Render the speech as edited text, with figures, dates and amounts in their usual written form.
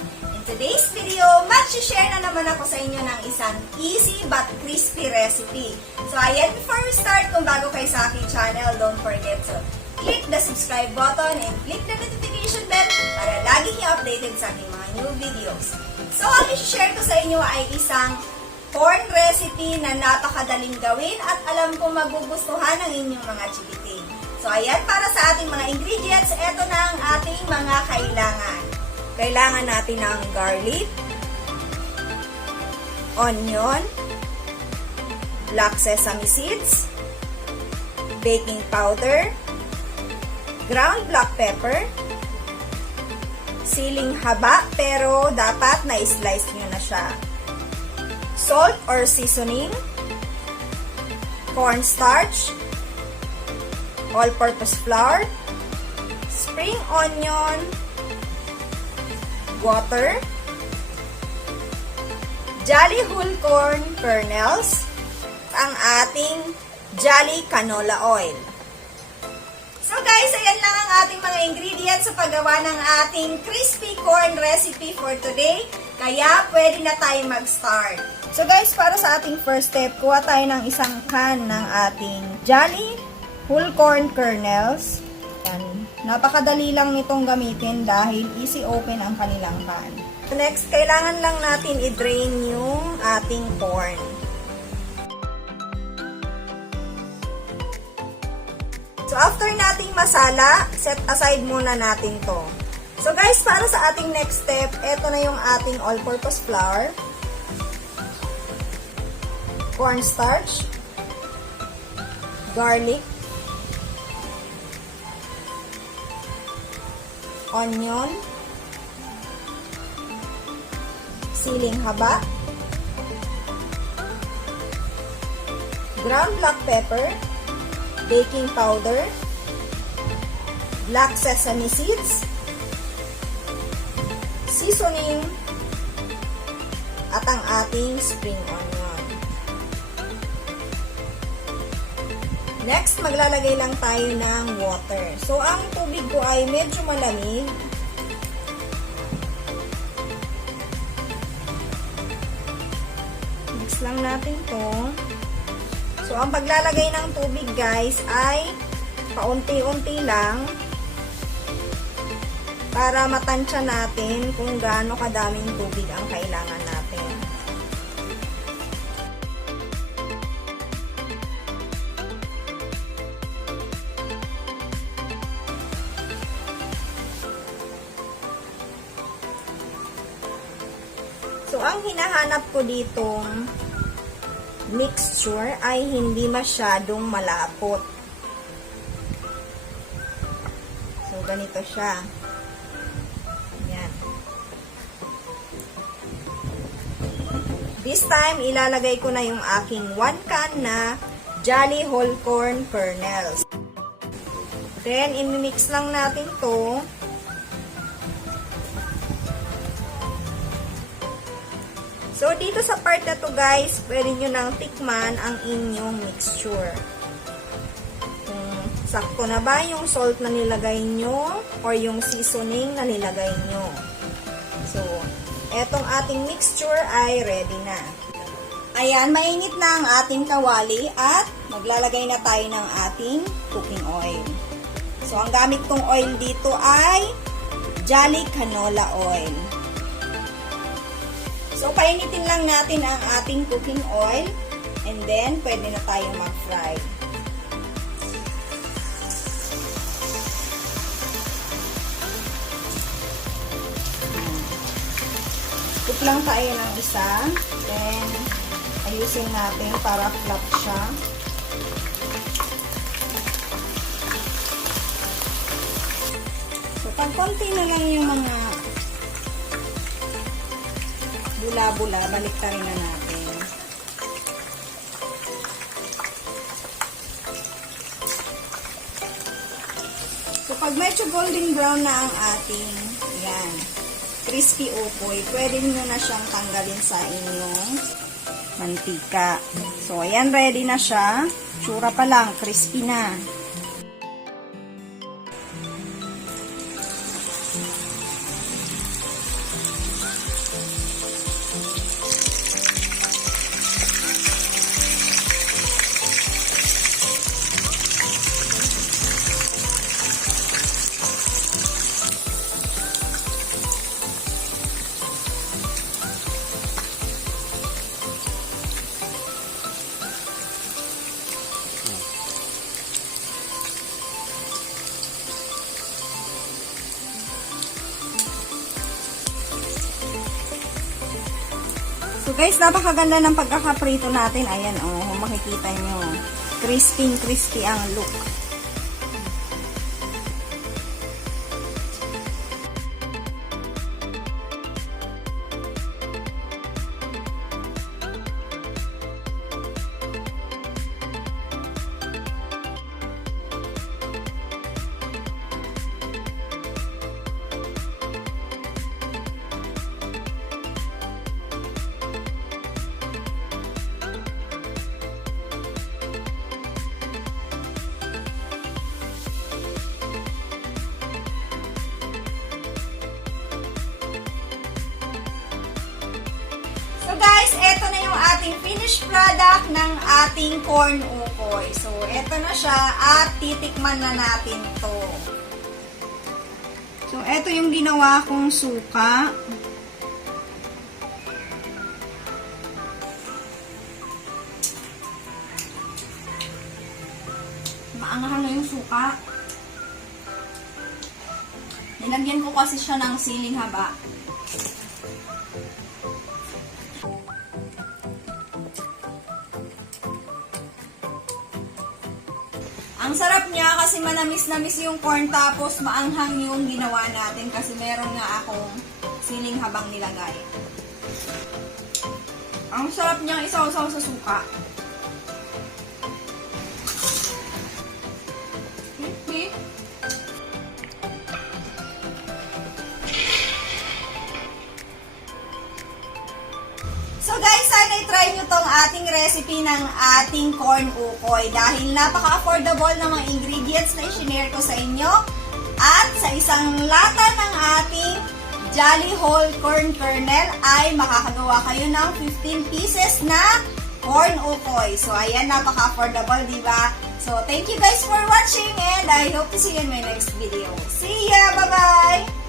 In today's video, mag-share na naman ako sa inyo ng isang easy but crispy recipe. So ayan, before we start, kung bago kayo sa aking channel, don't forget to click the subscribe button and click the notification bell para lagi kayo updated sa aking mga new videos. So ang i-share ko sa inyo ay isang corn recipe na napakadaling gawin at alam ko magugustuhan ng inyong mga chikiting. So ayan, para sa ating mga ingredients, eto na ang ating mga kailangan. Kailangan natin ng garlic, onion, black sesame seeds, baking powder, ground black pepper, siling haba pero dapat na-slice nyo na siya, salt or seasoning, cornstarch, all-purpose flour, spring onion, water, Jolly whole corn kernels, ang ating Jolly canola oil. So guys, ayan lang ang ating mga ingredients sa paggawa ng ating crispy corn recipe for today. Kaya pwede na tayo mag-start. So guys, para sa ating first step, kuha tayo ng isang can ng ating Jolly whole corn kernels. Yan. Napakadali lang nitong gamitin dahil easy open ang kanilang can. Next, kailangan lang natin i-drain yung ating corn. So, after nating masala, set aside muna natin to. So, guys, para sa ating next step, eto na yung ating all-purpose flour, cornstarch, garlic, onion, siling haba, ground black pepper, baking powder, black sesame seeds, seasoning, at ang ating spring onion. Next, maglalagay lang tayo ng water. So, ang tubig ko ay medyo malamig. Mix lang natin to. So, ang paglalagay ng tubig, guys, ay paunti-unti lang para matansya natin kung gaano kadaming tubig ang kailangan natin. So, ang hinahanap ko ditong mixture ay hindi masyadong malapot. So, ganito siya. Yan. This time, ilalagay ko na yung aking 1 can na Jolly whole corn kernels. Then, imimix lang natin to. So, dito sa part na to, guys, pwede nyo nang tikman ang inyong mixture. Kung sakto na ba yung salt na nilagay nyo or yung seasoning na nilagay nyo. So, etong ating mixture ay ready na. Ayan, mainit na ang ating kawali at maglalagay na tayo ng ating cooking oil. So, ang gamit kong oil dito ay Jolly canola oil. So, painitin lang natin ang ating cooking oil and then, pwede na tayong mag-fry. Cook lang tayo ng isa. Then, ayusin natin para flat siya. So, pag konti na lang yung mga bula-bula, baliktarin na natin. So, pag medyo golden brown na ang ating, yan, crispy ukoy, pwede nyo na siyang tanggalin sa inyong mantika. So, ayan, ready na siya. Tsura pa lang, crispy na. Guys, napakaganda ng pagkakaprito natin. Ayan, oh, makikita nyo. Crispy ang look. So guys, eto na yung ating finished product ng ating corn ukoy. So eto na siya at titikman na natin to. So eto yung ginawa kong suka. Maanghang na yung suka. Nilagyan ko kasi siya ng siling haba. Ang sarap niya kasi manamis-namis yung corn tapos maanghang yung ginawa natin kasi meron nga akong siling habang nilagay. Ang sarap niya isaw-saw sa suka. Okay. So guys, sana i-try nyo tong ating recipe ng ating corn ukoy dahil napaka-affordable ng mga ingredients na i-share ko sa inyo at sa isang lata ng ating Jolly Whole Corn Kernel ay makakagawa kayo ng 15 pieces na corn ukoy. So ayan, napaka-affordable, diba? So thank you guys for watching and I hope to see you in my next video. See ya! Bye-bye!